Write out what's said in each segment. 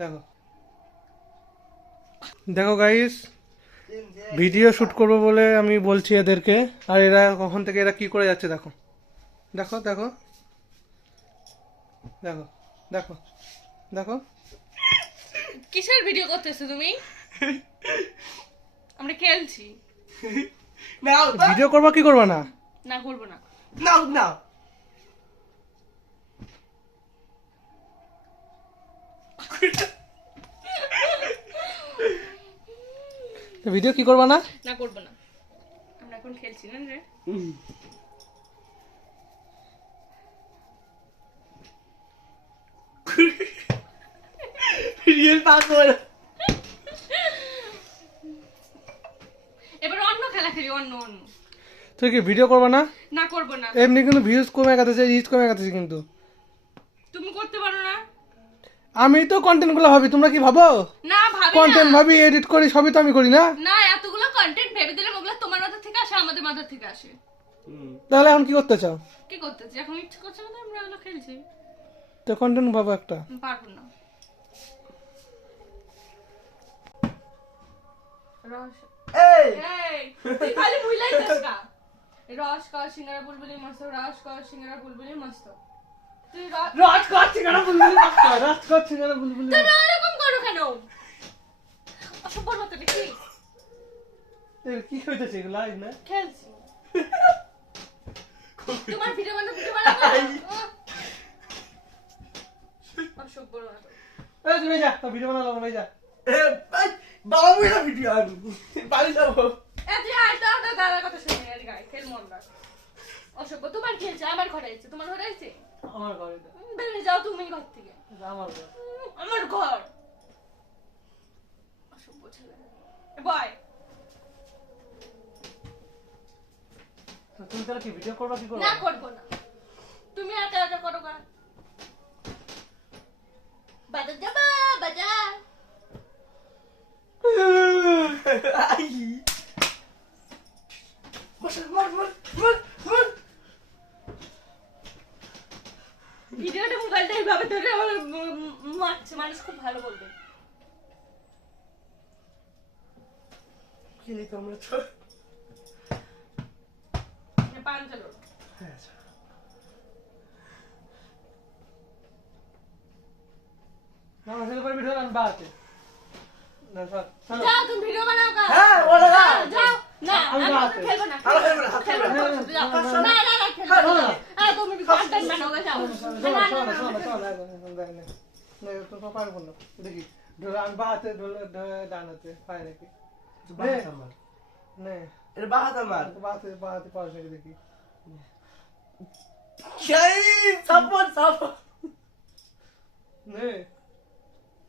দেখো দেখো guys, video shoot করবো বলে আমি বলছি এদেরকে, আর এরা কখন থেকে এরা কি করে যাচ্ছে দেখো দেখো দেখো দেখো দেখো দেখো। কিসের ভিডিও করতেছো তুমি? আমরা খেলছি। ভিডিও করবা কি করবা না? না করবো না। নাও নাও ভিডিও কি করবা না? না করবো না। আমরা এখন খেলছি না রে। রিয়েল পাগল। এবার অন্য খেলা খেলি, অন্য অন্য। তুই কি ভিডিও করবা না? না করবো না। এমনি কিন্তু ভিউজ কমে গেছে, রিচ কমে গেছে কিন্তু। তুমি করতে পারো না? আমি তো কন্টেন্ট গুলো ভাবি, তোমরা কি ভাবো? না ভাবি কন্টেন্ট না। ভাবি, এডিট করি, সবই তো আমি করি না। না, এতগুলো কন্টেন্ট ভেবে দিলে ওগুলো তোমার মাথা থেকে আসে, আমাদের মাথা থেকে আসে। তাহলে এখন কি করতে চাও? কি করতেছি এখন? ইচ্ছে করছে না তো আমরা এগুলো খেলছি। তো কন্টেন্ট ভাবো একটা। পারবো না। রস এই এই তুই খালি ভুলাই যাস না। রস কা সিঙ্গারা বুলবুলি মস্ত, রস কা সিঙ্গারা বুলবুলি মস্ত। তুই রাজ করছি কেন বুলবুলি? রাজ করছি কেন বুলবুলি? তুমি এরকম করো কেন? অসভ্য মতো নাকি? কি হইতেছে এগুলো? লাইভ না? খেলছি। তোমার ভিডিও বানাবো। অসভ্য মতো। এই তুমি যা, তো ভিডিও বানালাম ভাই যা। বাবা বুঝা ভিডিও আমি বাড়ি যাবো। তুই আর দাদার কথা শুনে আর গায়ে খেল মন না। অসভ্য, তোমার খেলছে, আমার ঘরে আছে, তোমার ঘরে আছে? আমার ঘরে যা। বেরিয়ে যাও তুমি ঘর থেকে। আমার ঘর। আমার ঘর। অসভ্য ছেলে। বয়। তো তুমি তাহলে কি ভিডিও করবা কি করবা? না করবো না। তুমি একা একা করো গা। বাজার যাবা, বাজার। আই বসে মর মর মর মর। ভিডিওটা মোবাইলটা এইভাবে ধরে আমার মারছে, মানুষ খুব ভালো বলবে। খেলি তো আমরা তো। পান চালো। না সেটা করে ভিডিও আমি বাড়াতে। না স্যার চলো। যাও তুমি ভিডিও বানাও গা। হ্যাঁ ওরা না যাও। না আমি আমি বাড়াতে। খেলবো না। ভালো খেলবে না, খেলবো না। খেলবে যাও। না। না খেলবো না। তুমি কন্টেন্ট বানাও গা, যাও। শোনো শোনো শোনো শোনো না তো তো পারবো না। দেখি ধরে আমি বাড়াতে ধরে ডানাতে পায় নাকি? বাহাত আমার নে এটা বাহাত আমার বাড়াতে বাড়াতে পারছ নাকি দেখি। সেই সাপোর্ট সাপোর্ট নে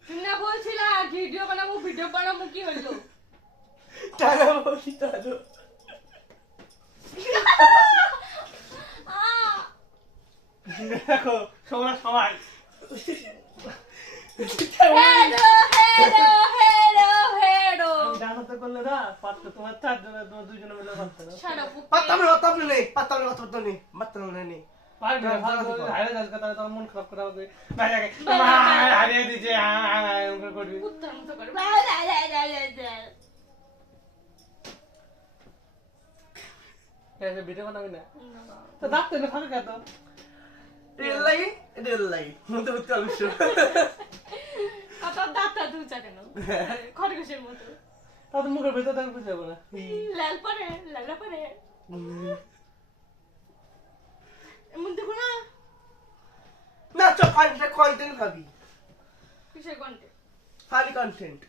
তুমি না বলছিলা ভিডিও বানাবো কি হলো? টাকা বলি তাহলে দেখো সবাই সবাই হেলো। ডানাতে করলে না পারতো, তোমার চারজনে তোমার দুইজনে মিলে পারতো না। শালা পাত্তা নেই কথা নেই মাত্রা নেই পারবে না, ভালো করে হারিয়ে যাস তাহলে তোমার মন খারাপ করা হবে। বাইরে হারিয়ে দিয়েছে করবি। কুত্তার মতো করে। ভিডিও বানাবি না তো ডাকতে না ফাঁকা তো। রেল লাইন মধ্যে হচ্ছে অবশ্য আপনার দাঁতটা দুচা কেন? খরগোশের মতো। তাদের মুখের ভেতর আমি বুঝে যাবো না। লালা পরে এমন দেখো না। না চ কন্টেন্ট খাবি কিসের কন্টেন্ট? ফানি কন্টেন্ট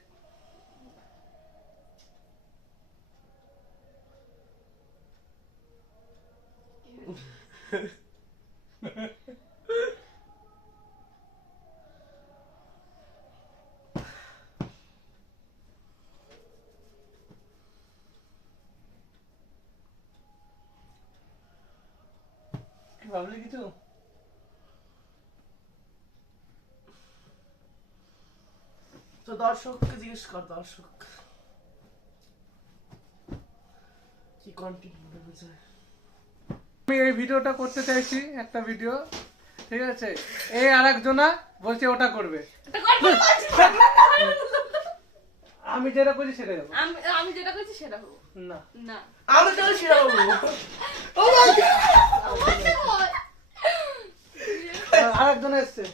ভাবলি কিছু? তো দর্শককে জিজ্ঞেস কর দর্শক কি কন্টেন্ট বুঝে। আমি এই ভিডিওটা করতে চাইছি, একটা ভিডিও, ঠিক আছে, এই আরেকজনা বলছে ওটা করবে, এটা করতে পারছি না। আমি যেটা করছি সেটাই হবে। আমি যেটা করছি সেটা হবো না না। আমি তো সেটা বলবো। ও মাই গড। আরেকজন এসছে।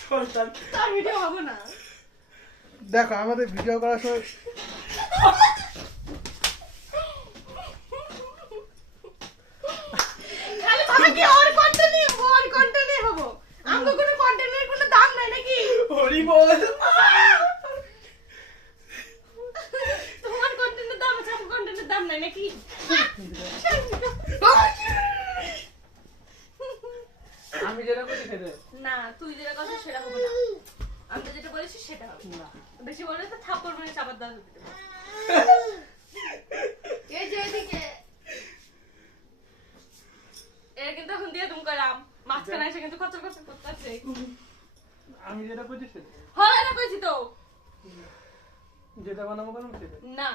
শয়তান। তার ভিডিও হবে না। দেখো আমাদের ভিডিও করার সময় খালি ভাবে কি ওর কন্টেন্টই হবো। আমগো কোনো কন্টেন্টের কোনো দাম নাই নাকি? হরি বল। তোমার কন্টেন্টের দাম আছে, আমার কন্টেন্টের দাম নাই নাকি? আমি যেটা করছি সেটাই হবে। না, তুই যেটা করছিস সেটা হবে না। আমি তো যেটা বলেছি সেটা হবে না বেশি বলে তো থাপ্পড় মেরে চাপার দাও দিতে পারবো। এই যে এদিকে এর কিন্তু এখন দিয়ে তুমি করাম মাঝখানে এসে কিন্তু কচর কচর করতে আছে। আমি যেটা করছি সেটাই হবে। হয় না কইছি তো। যেটা বানাবো কেন সেটাই। না,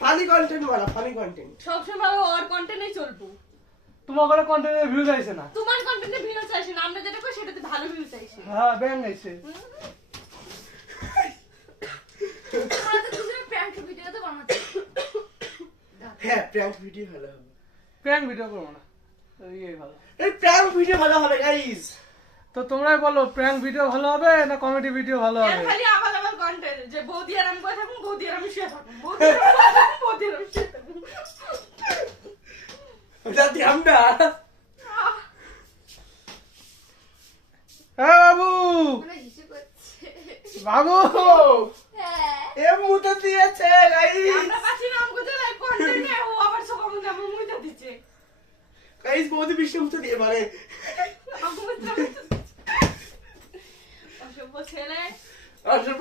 ফানি কন্টেন্ট বানা, ফানি কন্টেন্ট। সবসময় ভাবে ওর কন্টেন্টই চলবো। তোমার করে কন্টেন্টের ভিউ যাইছে না। তোমার কন্টেন্টে ভিউ চাইছি না, আমরা যেটা করি সেটাতে ভালো ভিউ চাইছি। হ্যাঁ ব্যাং আইছে। তোমরা তো দুজনে প্র্যাঙ্ক ভিডিও তো বানাতে। হ্যাঁ, প্র্যাঙ্ক ভিডিও ভালো হবে। প্র্যাঙ্ক ভিডিও করবো না, ইয়ে ভালো। এই প্র্যাঙ্ক ভিডিও ভালো হবে গাইস। তো তোমরাই বলো প্র্যাঙ্ক ভিডিও ভালো হবে না কমেডি ভিডিও ভালো এর হবে? খালি আবার কন্টেন্ট যে বৌদি আর আমি বসে থাকবো, বৌদি আর আমি শুয়ে থাকবো, বৌদি আর আমি বসে থাকবো, বৌদি আর আমি শুয়ে থাকবো। ওটা দিলাম না। হ্যাঁ বাবু, মানে হিসেব করছে। বাবু হ্যাঁ। এ মুতে দিয়েছে গাইস। আমরা পাচ্ছি না আমগো যে কন্টেন্টে ও আবার সব আমাকে আমার মুইটা দিচ্ছে। গাইস বহুত বেশি মুতে দিয়ে পারে। আমগো অসভ্য ছেলে। আর সব